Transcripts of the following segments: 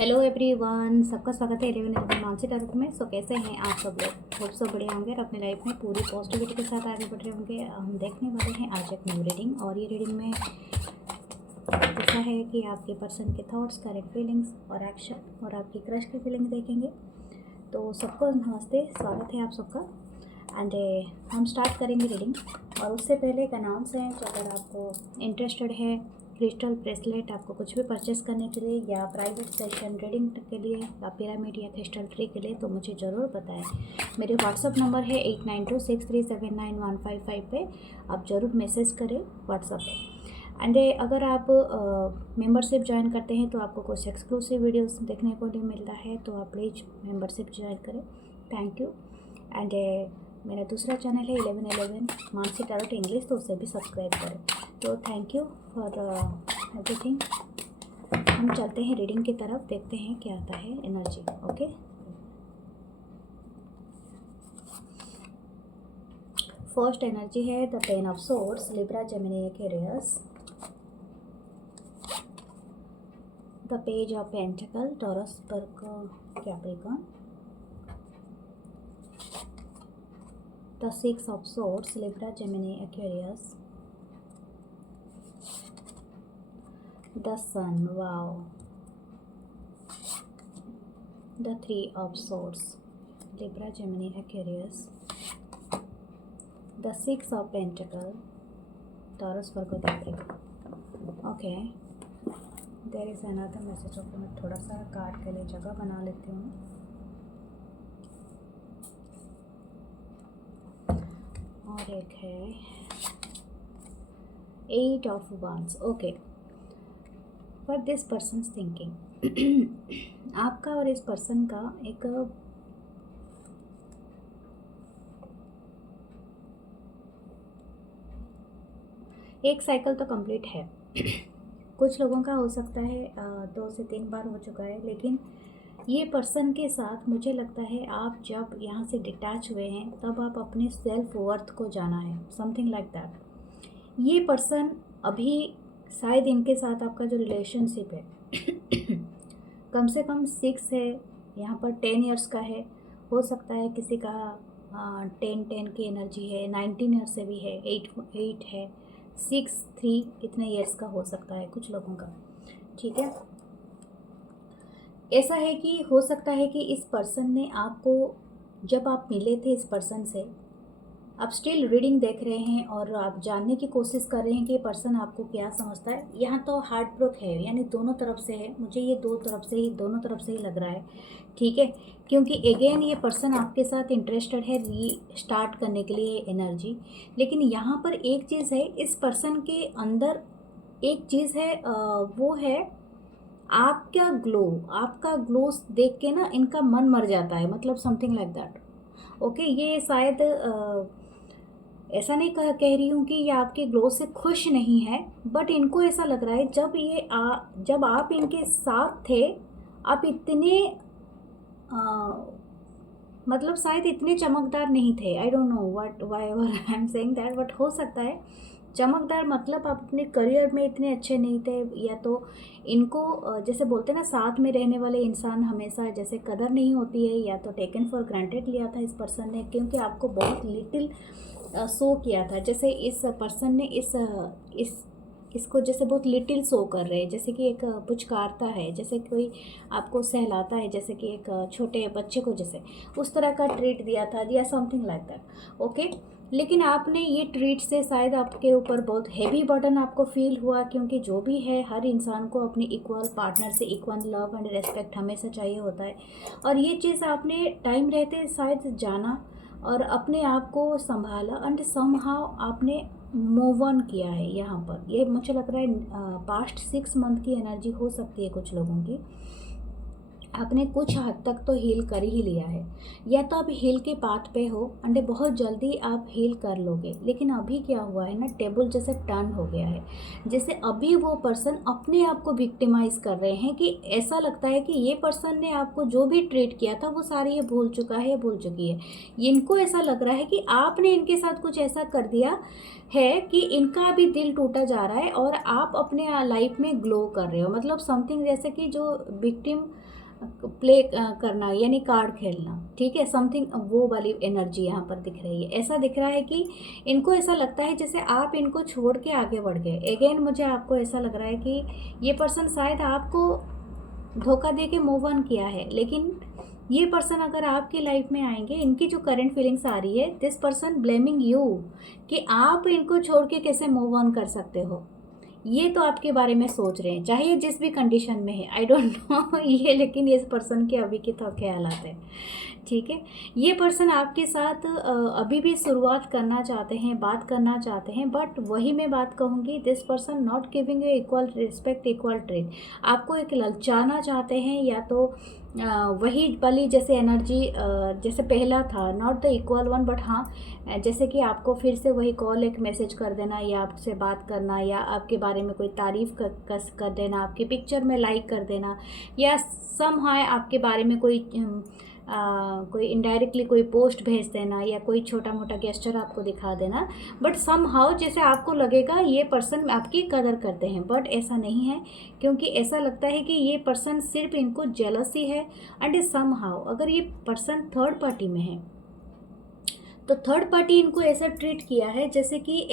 Hello everyone, सबका स्वागत है 11 मानसी टैरोट में। सो कैसे हैं आप सब लोग? होप सब बढ़िया होंगे और अपनी लाइफ में पूरी पॉजिटिविटी के साथ आगे बढ़ रहे होंगे। हम देखने वाले हैं आज एक न्यू रीडिंग, और ये रीडिंग में पूछा है कि आपके पर्सन के थॉट्स, करेंट फीलिंग्स और एक्शन और आपकी क्रश की फीलिंग देखेंगे। तो सबको नमस्ते, स्वागत है आप सबका। एंड हम स्टार्ट करेंगे रीडिंग, और उससे पहले एक अनाउंस है। तो अगर आपको इंटरेस्टेड है क्रिस्टल ब्रेसलेट आपको कुछ भी परचेस करने के लिए, या प्राइवेट सेशन रीडिंग के लिए, या पिरामिड या क्रिस्टल ट्री के लिए, तो मुझे ज़रूर बताएं। मेरे व्हाट्सअप नंबर है 8926379155 पे। आप ज़रूर मैसेज करें व्हाट्सअप पे। एंड अगर आप मेंबरशिप ज्वाइन करते हैं तो आपको कुछ एक्सक्लूसिव वीडियोस देखने को भी मिलता है, तो आप प्लीज़ मेंबरशिप ज्वाइन करें। Thank you. एंड मेरा दूसरा चैनल है 1111 मानसी टैरोट इंग्लिश, तो उसे भी सब्सक्राइब करें। तो थैंक यू फॉर एवरीथिंग। हम चलते हैं रीडिंग की तरफ, देखते हैं क्या आता है एनर्जी। ओके, फर्स्ट एनर्जी है the ten of swords, Libra, Gemini, Aquarius. The page of pentacle, taurus, Capricorn. The six of swords, Libra, Gemini, Aquarius. The sun, wow. The three of swords, Libra, Gemini, Aquarius. The six of pentacle, Taurus, Virgo, Capricorn. Okay, there is another message. Okay, मैं थोड़ा सा card के लिए जगह बना लेती हूँ। और एक है 8 of wands. Okay, what this person's thinking. आपका और इस पर्सन का एक साइकिल तो कंप्लीट है। कुछ लोगों का हो सकता है 2 से 3 बार हो चुका है, लेकिन ये पर्सन के साथ मुझे लगता है आप जब यहाँ से डिटैच हुए हैं तब आप अपने सेल्फ वर्थ को जाना है, समथिंग लाइक दैट। ये पर्सन अभी शायद इनके साथ आपका जो रिलेशनशिप है कम से कम 6 है, यहाँ पर 10 ईयर्स का है। हो सकता है किसी का 10 की एनर्जी है, 19 ईयर्स से भी है, 8 है, 6-3 इतने ईयर्स का हो सकता है कुछ लोगों का। ठीक है, ऐसा है कि हो सकता है कि इस पर्सन ने आपको, जब आप मिले थे इस पर्सन से, आप स्टिल रीडिंग देख रहे हैं और आप जानने की कोशिश कर रहे हैं कि ये पर्सन आपको क्या समझता है। यहाँ तो हार्ट ब्रोक है, यानी दोनों तरफ से है। मुझे ये दोनों तरफ से ही लग रहा है। ठीक है, क्योंकि अगेन ये पर्सन आपके साथ इंटरेस्टेड है रीस्टार्ट करने के लिए एनर्जी। लेकिन यहाँ पर एक चीज़ है, इस पर्सन के अंदर एक चीज़ है, वो है आपका ग्लो देख के ना इनका मन मर जाता है, मतलब समथिंग लाइक दैट। ओके, ये शायद ऐसा नहीं कह रही हूँ कि ये आपके ग्लो से खुश नहीं है, बट इनको ऐसा लग रहा है जब आप इनके साथ थे, आप इतने मतलब शायद इतने चमकदार नहीं थे। आई don't know what why I am saying that, but हो सकता है चमकदार मतलब आप अपने करियर में इतने अच्छे नहीं थे, या तो इनको जैसे बोलते हैं ना, साथ में रहने वाले इंसान हमेशा जैसे कदर नहीं होती है, या तो टेकन फॉर ग्रांटेड लिया था इस पर्सन ने, क्योंकि आपको बहुत लिटिल शो किया था। जैसे इस पर्सन ने इसको जैसे बहुत लिटिल शो कर रहे हैं, जैसे कि एक पुचकारता है, जैसे कोई आपको सहलाता है, जैसे कि एक छोटे बच्चे को जैसे उस तरह का ट्रीट दिया था, या समथिंग लाइक दैट। ओके, लेकिन आपने ये ट्रीट से शायद आपके ऊपर बहुत हैवी बर्डन आपको फील हुआ, क्योंकि जो भी है, हर इंसान को अपनी इक्वल पार्टनर से इक्वल लव एंड रेस्पेक्ट हमेशा चाहिए होता है। और ये चीज़ आपने टाइम रहते शायद जाना और अपने आप को संभाला, एंड समहाउ आपने मूव ऑन किया है। यहाँ पर ये मुझे लग रहा है पास्ट 6 मंथ की एनर्जी हो सकती है कुछ लोगों की। आपने कुछ हद तक तो हील कर ही लिया है, या तो आप हील के पाथ पे हो एंड बहुत जल्दी आप हील कर लोगे। लेकिन अभी क्या हुआ है ना, टेबल जैसे टर्न हो गया है। जैसे अभी वो पर्सन अपने आप को विक्टिमाइज कर रहे हैं, कि ऐसा लगता है कि ये पर्सन ने आपको जो भी ट्रीट किया था वो सारी ये भूल चुका है, भूल चुकी है। इनको ऐसा लग रहा है कि आपने इनके साथ कुछ ऐसा कर दिया है कि इनका अभी दिल टूटा जा रहा है और आप अपने लाइफ में ग्लो कर रहे हो। मतलब समथिंग जैसे कि जो विक्टिम प्ले करना यानी कार्ड खेलना, ठीक है, समथिंग वो वाली एनर्जी यहाँ पर दिख रही है। ऐसा दिख रहा है कि इनको ऐसा लगता है जैसे आप इनको छोड़ के आगे बढ़ गए। अगेन मुझे आपको ऐसा लग रहा है कि ये पर्सन शायद आपको धोखा दे के मूव ऑन किया है, लेकिन ये पर्सन अगर आपकी लाइफ में आएंगे, इनकी जो करंट फीलिंग्स आ रही है, दिस पर्सन ब्लेमिंग यू, कि आप इनको छोड़ के कैसे मूव ऑन कर सकते हो। ये तो आपके बारे में सोच रहे हैं, चाहे ये जिस भी कंडीशन में है, आई डोंट नो ये, लेकिन इस पर्सन के अभी के तो ख्यालात हैं, ठीक है। ये पर्सन आपके साथ अभी भी शुरुआत करना चाहते हैं, बात करना चाहते हैं, बट वही मैं बात कहूँगी, this person not giving you equal respect, equal treat. आपको एक ललचाना चाहते हैं, या तो वही वाली जैसे एनर्जी जैसे पहला था, not the equal one, but हाँ जैसे कि आपको फिर से वही कॉल, एक मैसेज कर देना, या आपसे बात करना, या आपके बारे में कोई तारीफ़ कर देना, आपके पिक्चर में लाइक कर देना, या सम हाय आपके बारे में कोई इनडायरेक्टली कोई पोस्ट भेज देना, या कोई छोटा मोटा गेस्चर आपको दिखा देना। बट सम हाउ जैसे आपको लगेगा ये पर्सन आपकी कदर करते हैं, बट ऐसा नहीं है, क्योंकि ऐसा लगता है कि ये पर्सन सिर्फ इनको जेलसी है। एंड सम हाउ अगर ये पर्सन थर्ड पार्टी में है, तो थर्ड पार्टी इनको ऐसा ट्रीट किया है जैसे कि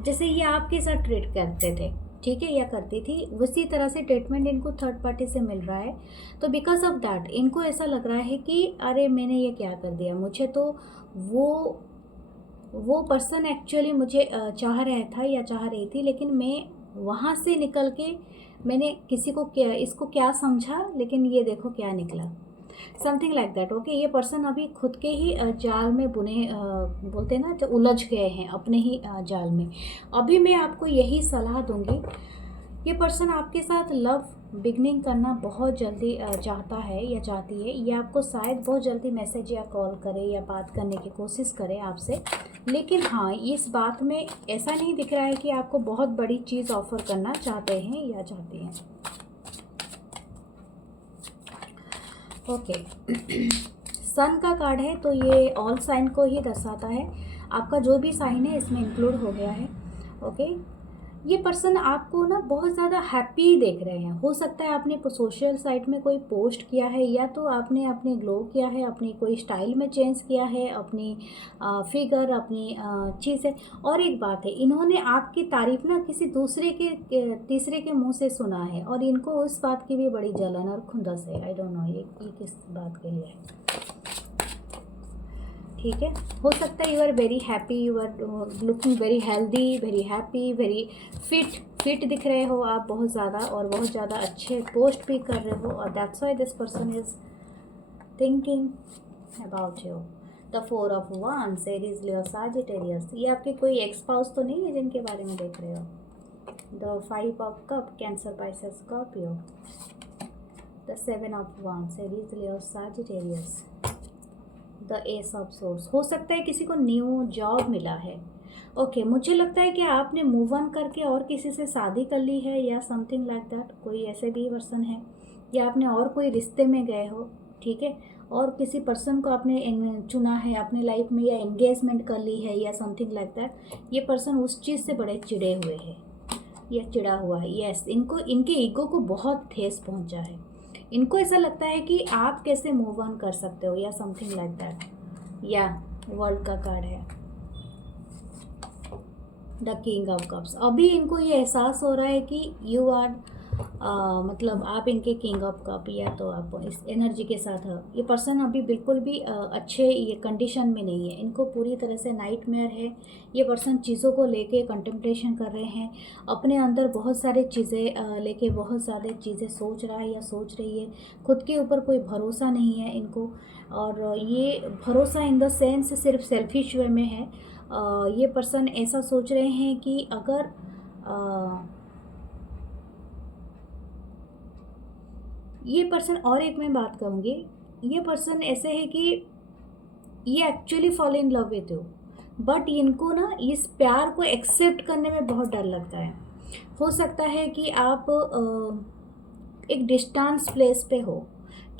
जैसे ये आपके साथ ट्रीट करते थे, ठीक है, या करती थी, उसी तरह से ट्रीटमेंट इनको थर्ड पार्टी से मिल रहा है। तो बिकॉज ऑफ दैट इनको ऐसा लग रहा है कि अरे मैंने ये क्या कर दिया, मुझे तो वो पर्सन एक्चुअली मुझे चाह रहा था या चाह रही थी, लेकिन मैं वहाँ से निकल के मैंने किसी को इसको क्या समझा, लेकिन ये देखो क्या निकला, समथिंग लाइक दैट। ओके, ये पर्सन अभी खुद के ही जाल में बुने बोलते हैं ना, तो उलझ गए हैं अपने ही जाल में। अभी मैं आपको यही सलाह दूंगी, ये पर्सन आपके साथ लव बिगनिंग करना बहुत जल्दी चाहता है या चाहती है। ये आपको शायद बहुत जल्दी मैसेज या कॉल करे या बात करने की कोशिश करे आपसे, लेकिन हाँ इस बात में ऐसा नहीं दिख रहा है कि आपको बहुत बड़ी चीज़ ऑफर करना चाहते हैं या चाहती हैं। ओके सन का कार्ड है, तो ये ऑल साइन को ही दर्शाता है, आपका जो भी साइन है इसमें इंक्लूड हो गया है। ओके, ये पर्सन आपको ना बहुत ज़्यादा हैप्पी देख रहे हैं। हो सकता है आपने सोशल साइट में कोई पोस्ट किया है, या तो आपने अपने ग्लो किया है, अपनी कोई स्टाइल में चेंज किया है, अपनी फिगर, अपनी चीज़ें। और एक बात है, इन्होंने आपकी तारीफ ना किसी दूसरे के तीसरे के मुंह से सुना है, और इनको उस बात की भी बड़ी जलन और खुंदस है। आई डोंट नो ये किस बात के लिए है, ठीक है। हो सकता है you are very happy, you are looking very healthy, very happy, very fit दिख रहे हो आप बहुत ज़्यादा, और बहुत ज़्यादा अच्छे पोस्ट भी कर रहे हो, और that's why this person is thinking about you. The 4 of wands, Aries, Leo, Sagittarius. ये आपके कोई एक्स स्पाउस तो नहीं है जिनके बारे में देख रहे हो। The 5 of cup, cancer, Pisces, Scorpio. The 7 of wands, Aries, Leo, Sagittarius. The ace of source. हो सकता है किसी को न्यू जॉब मिला है। ओके, मुझे लगता है कि आपने मूव ऑन करके और किसी से शादी कर ली है, या समथिंग लाइक दैट, कोई ऐसे भी पर्सन है, या आपने और कोई रिश्ते में गए हो, ठीक है, और किसी पर्सन को आपने चुना है अपने लाइफ में, या एंगेजमेंट कर ली है, या समथिंग लाइक दैट। ये पर्सन उस चीज़ से बड़े चिड़े हुए हैं या चिड़ा हुआ है। यस, इनको इनके ईगो को बहुत ठेस पहुंचा है। इनको ऐसा लगता है कि आप कैसे मूव ऑन कर सकते हो, या समथिंग लाइक दैट। या वर्ल्ड का कार्ड है, द किंग ऑफ कप्स। अभी इनको ये एहसास हो रहा है कि यू आर मतलब आप इनके किंग ऑफ कप, या तो आप इस एनर्जी के साथ हो। ये पर्सन अभी बिल्कुल भी अच्छे ये कंडीशन में नहीं है, इनको पूरी तरह से नाइटमेयर है। ये पर्सन चीज़ों को लेके कंटेम्पलेशन कर रहे हैं, अपने अंदर बहुत सारे चीज़ें लेके बहुत सारे चीज़ें सोच रहा है या सोच रही है। खुद के ऊपर कोई भरोसा नहीं है इनको, और ये भरोसा इन द सेंस सिर्फ सेल्फिश वे में है। ये पर्सन ऐसा सोच रहे हैं कि अगर ये पर्सन, और एक मैं बात कहूँगी, ये पर्सन ऐसे है कि ये actually fall in love with you, but इनको ना इस प्यार को एक्सेप्ट करने में बहुत डर लगता है। हो सकता है कि आप एक डिस्टेंस प्लेस पे हो,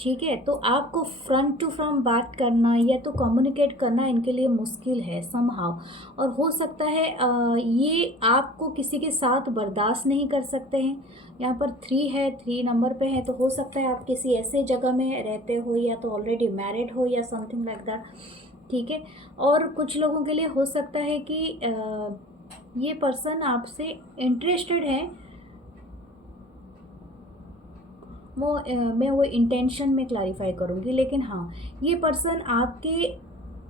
ठीक है, तो आपको फ्रंट टू फ्रंट बात करना या तो कम्युनिकेट करना इनके लिए मुश्किल है समहाउ। और हो सकता है ये आपको किसी के साथ बर्दाश्त नहीं कर सकते हैं। यहाँ पर 3 है, 3 नंबर पे है, तो हो सकता है आप किसी ऐसे जगह में रहते हो या तो ऑलरेडी मैरिड हो या समथिंग लाइक दैट, ठीक है। और कुछ लोगों के लिए हो सकता है कि ये पर्सन आपसे इंटरेस्टेड है, वो मैं वो इंटेंशन में क्लैरिफाई करूँगी, लेकिन हाँ, ये पर्सन आपके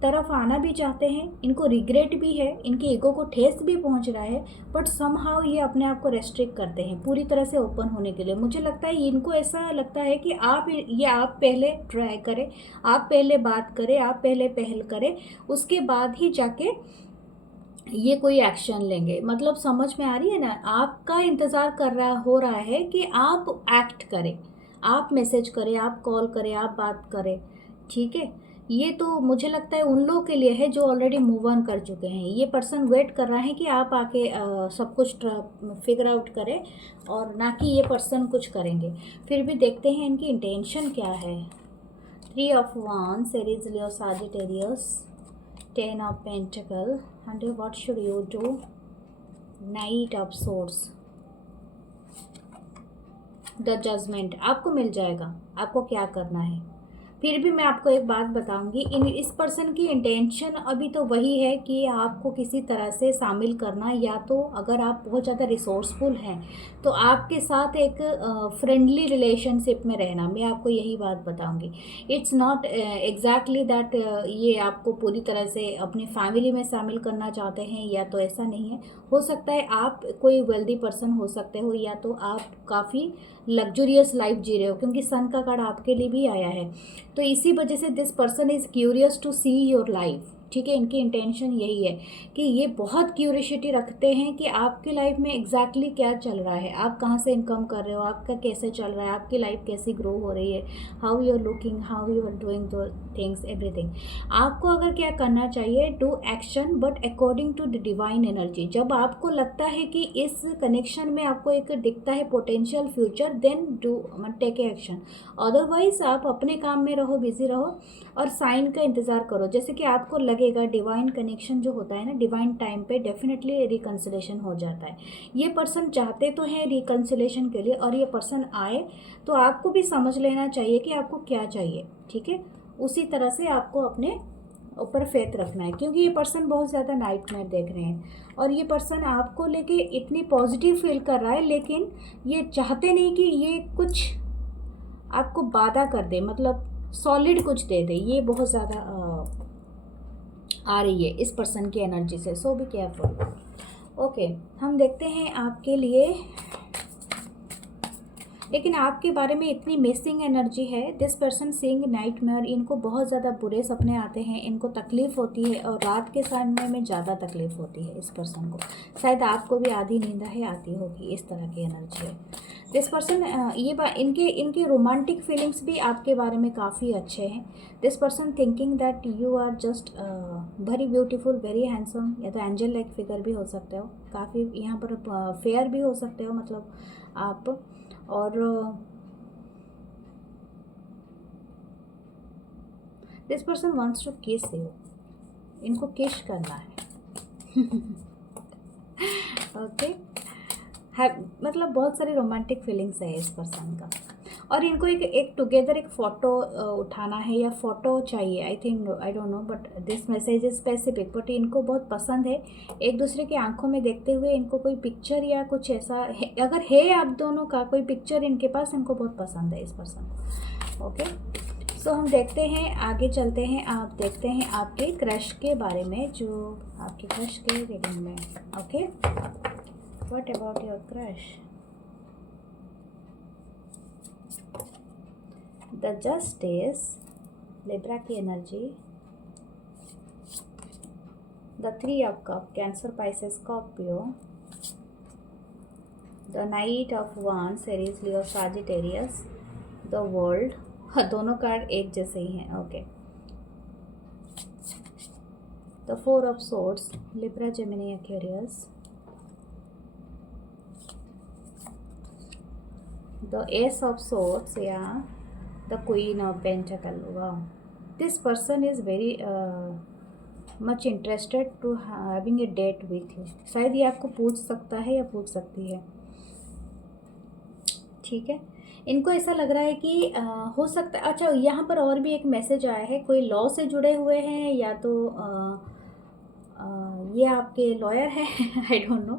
तरफ आना भी चाहते हैं, इनको रिग्रेट भी है, इनके ईगो को ठेस भी पहुंच रहा है, बट समहाउ ये अपने आप को रेस्ट्रिक्ट करते हैं पूरी तरह से ओपन होने के लिए। मुझे लगता है इनको ऐसा लगता है कि आप पहले ट्राई करें, आप पहले बात करें, आप पहले पहल करें, उसके बाद ही जाके ये कोई एक्शन लेंगे। मतलब समझ में आ रही है ना, आपका इंतज़ार कर रहा हो रहा है कि आप एक्ट करें, आप मैसेज करें, आप कॉल करें, आप बात करें, ठीक है। ये तो मुझे लगता है उन लोगों के लिए है जो ऑलरेडी मूव ऑन कर चुके हैं। ये पर्सन वेट कर रहा है कि आप आके सब कुछ फिगर आउट करें, और ना कि ये पर्सन कुछ करेंगे। फिर भी देखते हैं इनकी इंटेंशन क्या है। 3 of Wands, Aries, Leo, Sagittarius, 10 of Pentacle, and what should you do? Knight of Swords, the judgement आपको मिल जाएगा, आपको क्या करना है। फिर भी मैं आपको एक बात बताऊंगी, इस पर्सन की इंटेंशन अभी तो वही है कि आपको किसी तरह से शामिल करना, या तो अगर आप बहुत ज़्यादा रिसोर्सफुल हैं तो आपके साथ एक फ्रेंडली रिलेशनशिप में रहना। मैं आपको यही बात बताऊंगी। इट्स नॉट एग्जैक्टली दैट ये आपको पूरी तरह से अपनी फैमिली में शामिल करना चाहते हैं, या तो ऐसा नहीं है। हो सकता है आप कोई वेल्दी पर्सन हो सकते हो, या तो आप काफ़ी लग्जूरियस लाइफ जी रहे हो, क्योंकि सन का कार्ड आपके लिए भी आया है। तो इसी वजह से this person is curious to see your life, ठीक है। इनकी इंटेंशन यही है कि ये बहुत क्यूरियोसिटी रखते हैं कि आपकी लाइफ में एग्जैक्टली क्या चल रहा है, आप कहाँ से इनकम कर रहे हो, आपका कैसे चल रहा है, आपकी लाइफ कैसी ग्रो हो रही है, how you are looking, how you are doing the things, everything. आपको अगर क्या करना चाहिए, do action but according to the divine energy. जब आपको लगता है कि इस कनेक्शन में आपको एक दिखता है potential future, then do take action. Otherwise आप अपने काम में रहो, बिजी रहो, और साइन का इंतज़ार करो। जैसे कि आपको लगेगा डिवाइन कनेक्शन जो होता है ना, डिवाइन टाइम पे डेफिनेटली रिकन्सिलेशन हो जाता है। ये पर्सन चाहते तो हैं रिकन्सिलेशन के लिए, और ये पर्सन आए तो आपको भी समझ लेना चाहिए कि आपको क्या चाहिए, ठीक है। उसी तरह से आपको अपने ऊपर फेथ रखना है, क्योंकि ये पर्सन बहुत ज़्यादा नाइटमेयर देख रहे हैं, और ये पर्सन आपको लेके इतनी पॉजिटिव फील कर रहा है, लेकिन ये चाहते नहीं कि ये कुछ आपको बाधा कर दे, मतलब सॉलिड कुछ दे दे। ये बहुत ज़्यादा आ रही है इस पर्सन की एनर्जी से, सो बी केयरफुल। ओके, हम देखते हैं आपके लिए, लेकिन आपके बारे में इतनी मिसिंग एनर्जी है। दिस पर्सन सीइंग नाइटमेयर, इनको बहुत ज़्यादा बुरे सपने आते हैं, इनको तकलीफ़ होती है, और रात के समय में ज़्यादा तकलीफ़ होती है इस पर्सन को। शायद आपको भी आधी नींद है आती होगी, इस तरह की एनर्जी है। दिस पर्सन इनके रोमांटिक फीलिंग्स भी आपके बारे में काफ़ी अच्छे हैं। This person thinking that you are just very beautiful, very handsome, या तो एंजल लाइक फिगर भी हो सकते हो, काफ़ी यहाँ पर फेयर भी हो सकते हो, मतलब आप। और दिस पर्सन वांट्स टू किस यू, इनको किस करना है। ओके, मतलब बहुत सारी रोमांटिक फीलिंग्स है इस पर्सन का, और इनको एक टुगेदर एक फ़ोटो उठाना है, या फ़ोटो चाहिए, I think, I don't know, but this message is specific. But इनको बहुत पसंद है एक दूसरे की आंखों में देखते हुए, इनको कोई पिक्चर या कुछ ऐसा है, अगर है आप दोनों का कोई पिक्चर इनके पास, इनको बहुत पसंद है इस पर्सन को। ओके, सो हम देखते हैं, आगे चलते हैं। आप देखते हैं आपके क्रश के बारे में, जो आपके क्रश के रीडिंग में। Okay, what about your crush? The justice, Libra की energy, the 3 of cup, cancer, Pisces, Scorpio, the knight of wands, Aries, Leo, Sagittarius, the world, हाँ दोनों कार्ड एक जैसे ही हैं, okay. The four of swords, Libra, Gemini, Aquarius. The ace of swords या the queen of pentacle. वाह, this person is very much interested to having a date with you. शायद ये आपको पूछ सकता है या पूछ सकती है, ठीक है। इनको ऐसा लग रहा है कि हो सकता है, अच्छा यहाँ पर और भी एक मैसेज आया है, कोई लॉ से जुड़े हुए हैं या तो ये आपके लॉयर हैं आई डोंट नो,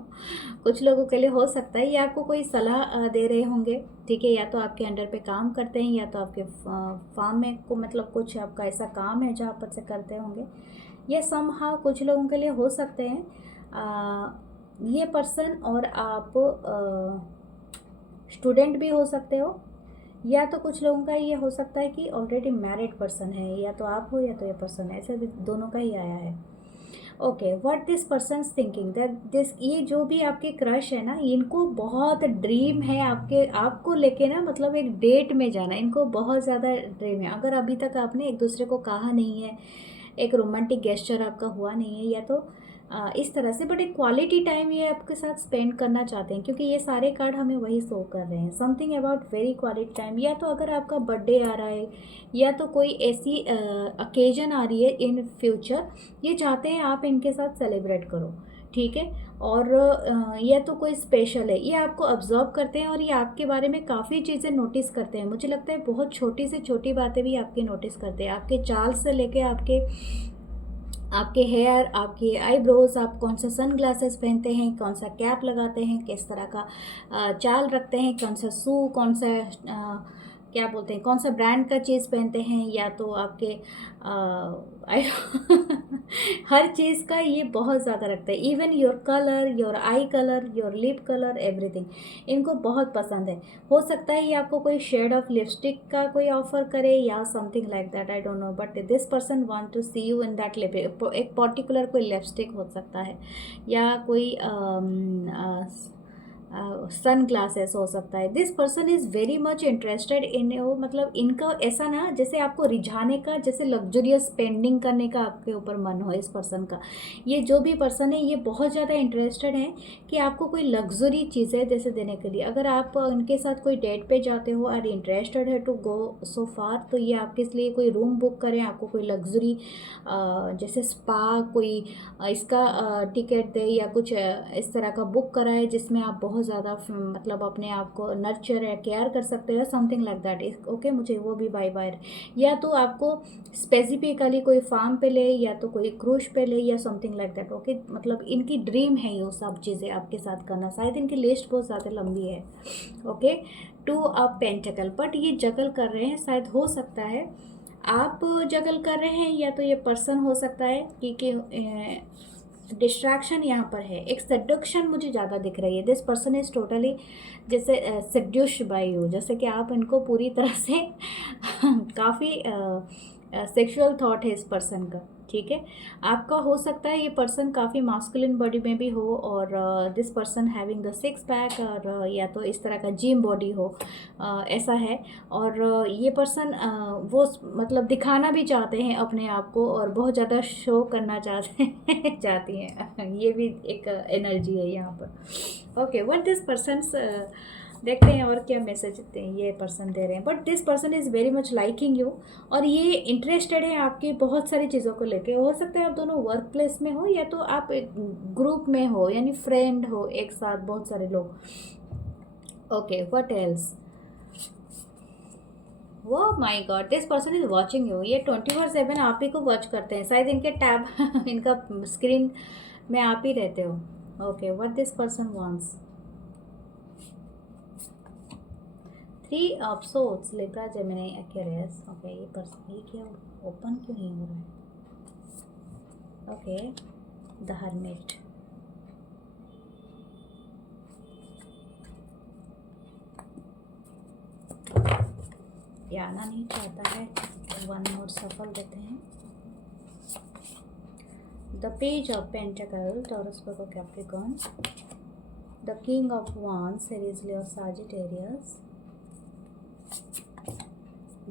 कुछ लोगों के लिए हो सकता है ये आपको कोई सलाह दे रहे होंगे, ठीक है। या तो आपके अंडर पे काम करते हैं या तो आपके फार्म में को मतलब कुछ आपका ऐसा काम है जहाँ पर से करते होंगे। ये समहाउ कुछ लोगों के लिए हो सकते हैं ये पर्सन, और आप स्टूडेंट भी हो सकते हो, या तो कुछ लोगों का ये हो सकता है कि ऑलरेडी मैरिड पर्सन है, या तो आप हो या तो ये पर्सन है, ऐसे भी दोनों का ही आया है। Okay, what this person thinking that this, ये जो भी आपके क्रश है ना, इनको बहुत ड्रीम है आपको लेके ना, मतलब एक डेट में जाना, इनको बहुत ज़्यादा ड्रीम है। अगर अभी तक आपने एक दूसरे को कहा नहीं है, एक रोमांटिक गेस्चर आपका हुआ नहीं है, या तो इस तरह से, बट एक क्वालिटी टाइम ये आपके साथ स्पेंड करना चाहते हैं, क्योंकि ये सारे कार्ड हमें वही शो कर रहे हैं, something about very quality time. या तो अगर आपका बर्थडे आ रहा है या तो कोई ऐसी अकेजन आ रही है इन फ्यूचर, ये चाहते हैं आप इनके साथ सेलिब्रेट करो, ठीक है। और या तो कोई स्पेशल है, ये आपको ऑब्जर्व करते हैं और ये आपके बारे में काफ़ी चीज़ें नोटिस करते हैं। मुझे लगता है बहुत छोटी से छोटी बातें भी आपके नोटिस करते हैं, आपके चाल से लेके आपके हेयर, आपके आईब्रोज, आप कौन सा सन ग्लासेस पहनते हैं, कौन सा कैप लगाते हैं, किस तरह का चाल रखते हैं, कौन सा शू, कौन सा क्या बोलते हैं, कौन सा ब्रांड का चीज़ पहनते हैं, या तो आपके हर चीज़ का ये बहुत ज़्यादा रखता है। Even your colour, your I colour, your lip colour, everything इनको बहुत पसंद है। हो सकता है ये आपको कोई शेड ऑफ लिपस्टिक का कोई ऑफर करे या something like that, I don't know, but this person want to see you in that lip. एक पर्टिकुलर कोई लिपस्टिक हो सकता है, या कोई सन ग्लासेस हो सकता है। This person is very much interested in you, मतलब इनका ऐसा ना, जैसे आपको रिझाने का, जैसे लग्जरियस स्पेंडिंग करने का आपके ऊपर मन हो इस पर्सन का। ये जो भी पर्सन है ये बहुत ज़्यादा इंटरेस्टेड है कि आपको कोई लग्जरी चीज़ें जैसे देने के लिए। अगर आप उनके साथ कोई डेट पे जाते हो और इंटरेस्टेड है टू गो सो फार, तो ये आपके लिए कोई रूम बुक करें, आपको कोई लग्जरी जैसे स्पा, कोई इसका टिकट दे, या कुछ इस तरह का बुक कराए जिसमें आप बहुत ज़्यादा मतलब अपने आप को नर्चर या केयर कर सकते हो, समथिंग लाइक दैट। ओके, मुझे वो भी बाय बाय। या तो आपको स्पेसिफिकली कोई फार्म पे ले, या तो कोई क्रूज पे ले, या समथिंग लाइक दैट। ओके, मतलब इनकी ड्रीम है ये सब चीज़ें आपके साथ करना। शायद इनकी लिस्ट बहुत ज़्यादा लंबी है। Okay, two of pentacle, but ये जगल कर रहे हैं, शायद हो सकता है आप जगल कर रहे हैं, या तो ये पर्सन हो सकता है कि डिस्ट्रैक्शन यहाँ पर है। एक सेडक्शन मुझे ज़्यादा दिख रही है। दिस पर्सन इज़ टोटली जैसे सेड्यूस्ड बाय यू, जैसे कि आप इनको पूरी तरह से काफ़ी सेक्सुअल थॉट है इस पर्सन का, ठीक है। आपका हो सकता है ये पर्सन काफ़ी मास्कुलिन बॉडी में भी हो, और this person having the six pack, और या तो इस तरह का जिम बॉडी हो, ऐसा है। और ये पर्सन वो मतलब दिखाना भी चाहते हैं अपने आप को, और बहुत ज़्यादा शो करना चाहती हैं ये भी एक एनर्जी है यहाँ पर। ओके, व्हाट दिस पर्सन्स, देखते हैं और क्या मैसेज ये पर्सन दे रहे हैं। But this person is very much liking you, और ये इंटरेस्टेड है आपकी बहुत सारी चीज़ों को लेके। हो सकता है आप दोनों वर्क प्लेस में हो, या तो आप एक ग्रुप में हो, यानी फ्रेंड हो एक साथ बहुत सारे लोग। ओके, व्हाट एल्स, वो my god, this person is watching you. ये 24/7 आप ही को वॉच करते हैं, शायद इनके टैब इनका स्क्रीन में आप ही रहते हो। Okay, what this person wants, 3 of swords, Libra, Gemini, Aquarius. Okay, ये पर्सन ये क्या ओपन क्यों नहीं हो रहा है। ओके, द हर्मिट, ये आना नहीं चाहता है, वन और सफल देते हैं। The page of pentacle, taurus, Virgo, Capricorn. The king of wands, Aries, Leo, Sagittarius.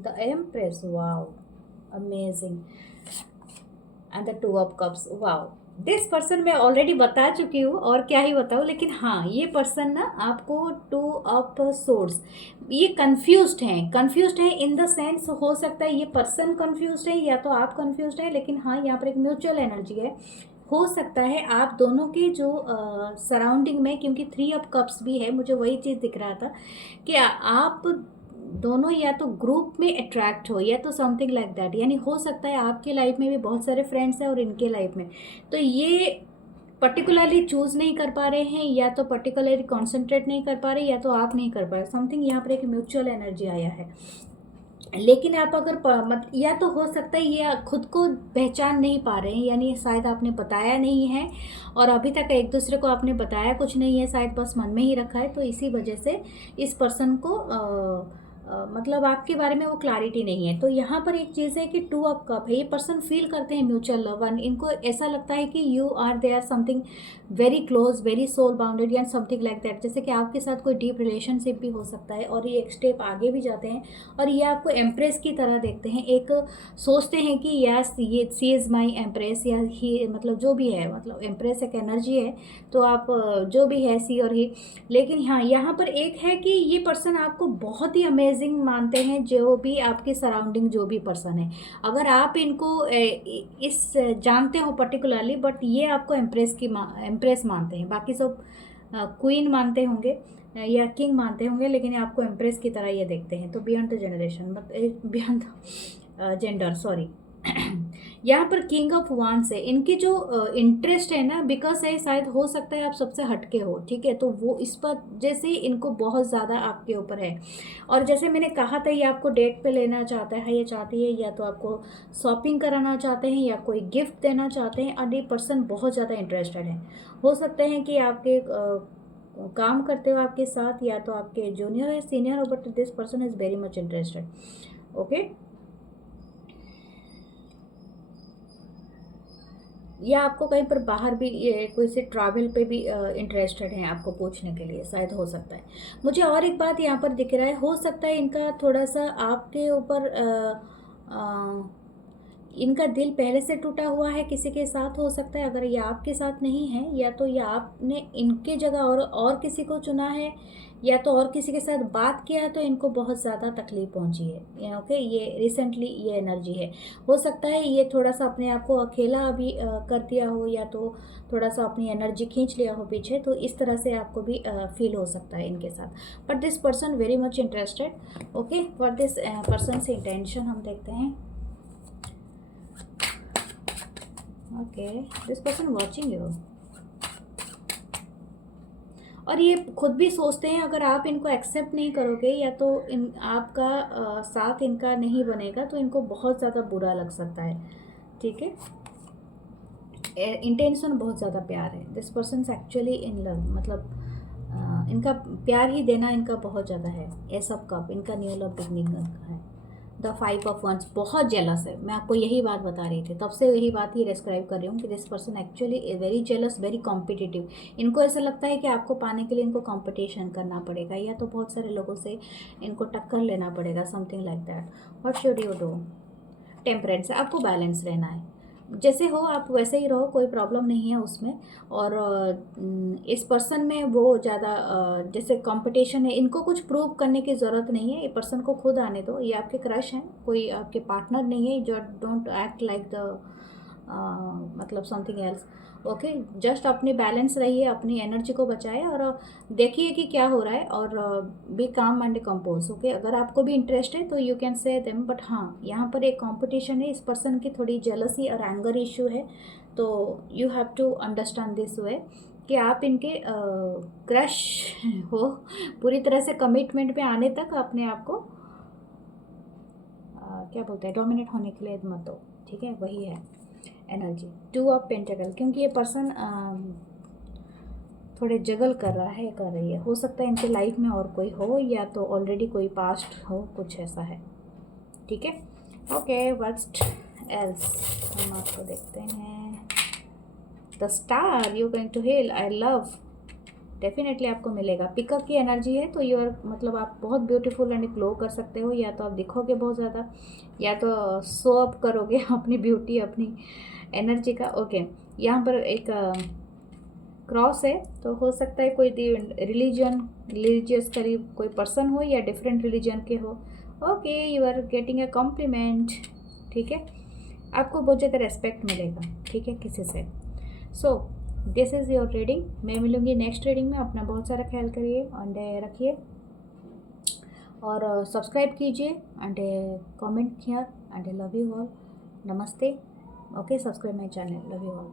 The empress, wow amazing, and the 2 of cups, wow. This person मैं ऑलरेडी बता चुकी हूँ और क्या ही बताऊँ, लेकिन हाँ ये पर्सन ना आपको 2 ऑफ सोर्ड्स, ये कंफ्यूज्ड हैं इन द सेंस, हो सकता है ये पर्सन कंफ्यूज्ड है या तो आप कंफ्यूज्ड है, लेकिन हाँ यहाँ पर एक म्यूचुअल एनर्जी है। हो सकता है आप दोनों के जो सराउंडिंग में, क्योंकि 3 ऑफ कप्स भी है, मुझे वही चीज़ दिख रहा था कि आप दोनों या तो ग्रुप में अट्रैक्ट हो या तो समथिंग लाइक दैट, यानी हो सकता है आपके लाइफ में भी बहुत सारे फ्रेंड्स हैं और इनके लाइफ में, तो ये पर्टिकुलरली चूज़ नहीं कर पा रहे हैं या तो पर्टिकुलरली कॉन्सेंट्रेट नहीं कर पा रहे या तो आप नहीं कर पा रहे, समथिंग यहाँ पर एक म्यूचुअल एनर्जी आया है। लेकिन आप अगर या तो हो सकता है ये खुद को पहचान नहीं पा रहे हैं, यानी शायद आपने बताया नहीं है और अभी तक एक दूसरे को आपने बताया कुछ नहीं है, शायद बस मन में ही रखा है, तो इसी वजह से इस पर्सन को मतलब आपके बारे में वो क्लैरिटी नहीं है। तो यहाँ पर एक चीज़ है कि 2 ऑफ कप है, ये पर्सन फील करते हैं म्यूचुअल लव, वन इनको ऐसा लगता है कि you are they are something very close, very soul bounded या समथिंग लाइक दैट, जैसे कि आपके साथ कोई डीप रिलेशनशिप भी हो सकता है और ये एक स्टेप आगे भी जाते हैं और ये आपको एम्प्रेस की तरह देखते हैं, एक सोचते हैं कि यस ये सी इज़ माई एम्प्रेस या ही, मतलब जो भी है, मतलब एम्प्रेस एक एनर्जी है, तो आप जो भी है सी और ही। लेकिन हाँ यहाँ पर एक है कि ये पर्सन आपको बहुत ही अमेजिंग मानते हैं, जो भी आपके सराउंडिंग जो भी पर्सन है, अगर आप इनको इस जानते हो पर्टिकुलरली, बट ये आपको एम्प्रेस मानते हैं, बाकी सब क्वीन मानते होंगे या किंग मानते होंगे, लेकिन आपको एम्प्रेस की तरह ये देखते हैं। तो बियॉन्ड द जनरेशन, मतलब बियॉन्ड द जेंडर, सॉरी। यहाँ पर किंग ऑफ वांड्स है, इनकी जो इंटरेस्ट है ना, बिकॉज है शायद हो सकता है आप सबसे हटके हो, ठीक है, तो वो इस पर जैसे इनको बहुत ज़्यादा आपके ऊपर है, और जैसे मैंने कहा था ये आपको डेट पे लेना चाहता है, ये चाहती है, या तो आपको शॉपिंग कराना चाहते हैं या कोई गिफ्ट देना चाहते हैं, और ये पर्सन बहुत ज़्यादा इंटरेस्टेड है। हो सकते हैं कि आपके काम करते हो आपके साथ, या तो आपके जूनियर या सीनियर हो, but this person is very much interested. Okay, या आपको कहीं पर बाहर भी कोई से ट्रैवल पे भी इंटरेस्टेड हैं, आपको पूछने के लिए शायद हो सकता है। मुझे और एक बात यहाँ पर दिख रहा है, हो सकता है इनका थोड़ा सा आपके ऊपर इनका दिल पहले से टूटा हुआ है, किसी के साथ हो सकता है, अगर ये आपके साथ नहीं है, या तो ये आपने इनके जगह और किसी को चुना है, या तो और किसी के साथ बात किया है, तो इनको बहुत ज़्यादा तकलीफ पहुंची है। ओके, ये रिसेंटली ये एनर्जी है। हो सकता है ये थोड़ा सा अपने आप को अकेला अभी कर दिया हो, या तो थोड़ा सा अपनी एनर्जी खींच लिया हो पीछे, तो इस तरह से आपको भी फील हो सकता है इनके साथ। But this person very much interested. Okay, for this person से इंटेंशन हम देखते हैं। Okay, this person watching you, और ये खुद भी सोचते हैं अगर आप इनको एक्सेप्ट नहीं करोगे, या तो इन आपका साथ इनका नहीं बनेगा, तो इनको बहुत ज़्यादा बुरा लग सकता है। ठीक है, इंटेंशन बहुत ज़्यादा प्यार है, this person actually in love, मतलब इनका प्यार ही देना इनका बहुत ज़्यादा है। ये सब कप इनका न्यू लव बिगनिंग है। द 5 ऑफ वंस बहुत जेलस है, मैं आपको यही बात बता रही थी, तब से यही बात ही डिस्क्राइब कर रही हूँ कि this person actually very jealous, very competitive. इनको ऐसा लगता है कि आपको पाने के लिए इनको कंपटीशन करना पड़ेगा, या तो बहुत सारे लोगों से इनको टक्कर लेना पड़ेगा, something like that. What should you do? Temperance, आपको बैलेंस रहना है, जैसे हो आप वैसे ही रहो, कोई प्रॉब्लम नहीं है उसमें। और इस पर्सन में वो ज़्यादा जैसे कंपटीशन है, इनको कुछ प्रूव करने की ज़रूरत नहीं है, ये पर्सन को खुद आने दो। ये आपके क्रश हैं, कोई आपके पार्टनर नहीं है, जो डोंट एक्ट लाइक द मतलब समथिंग एल्स। ओके, जस्ट अपनी बैलेंस रहिए, अपनी एनर्जी को बचाए और देखिए कि क्या हो रहा है, और बी काम एंड कंपोज। ओके, अगर आपको भी इंटरेस्ट है तो you can say them, but हाँ यहाँ पर एक कंपटीशन है, इस पर्सन की थोड़ी जेलसी और एंगर इशू है, तो you have to understand this way कि आप इनके क्रश हो, पूरी तरह से कमिटमेंट पे आने तक अपने आप को क्या बोलते हैं, डोमिनेट होने के लिए मत दो। ठीक है, वही है एनर्जी। 2 ऑफ पेंटिकल, क्योंकि ये पर्सन थोड़े जगल कर रही है, हो सकता है इनके लाइफ में और कोई हो, या तो ऑलरेडी कोई पास्ट हो, कुछ ऐसा है। ठीक है, ओके, व्हाट एल्स हम आपको देखते हैं। The star, you going to heal, I love, definitely आपको मिलेगा। पिकअप की एनर्जी है तो यूर मतलब आप बहुत ब्यूटीफुल एंड ग्लो कर सकते हो, या तो आप दिखोगे बहुत ज़्यादा, या तो शो अप करोगे अपनी ब्यूटी, अपनी एनर्जी का। ओके, यहाँ पर एक क्रॉस है, तो हो सकता है कोई रिलीजियस करीब कोई पर्सन हो या डिफरेंट रिलीजन के हो। Okay, you are getting a compliment, ठीक है, आपको बहुत ज़्यादा रेस्पेक्ट मिलेगा, ठीक है, किसी से। So this is your reading. मैं मिलूँगी नेक्स्ट रीडिंग में। अपना बहुत सारा ख्याल करिए एंड रखिए, और सब्सक्राइब कीजिए एंड कमेंट किया एंड लव यू ऑल। नमस्ते। Okay, subscribe my channel. Love you all.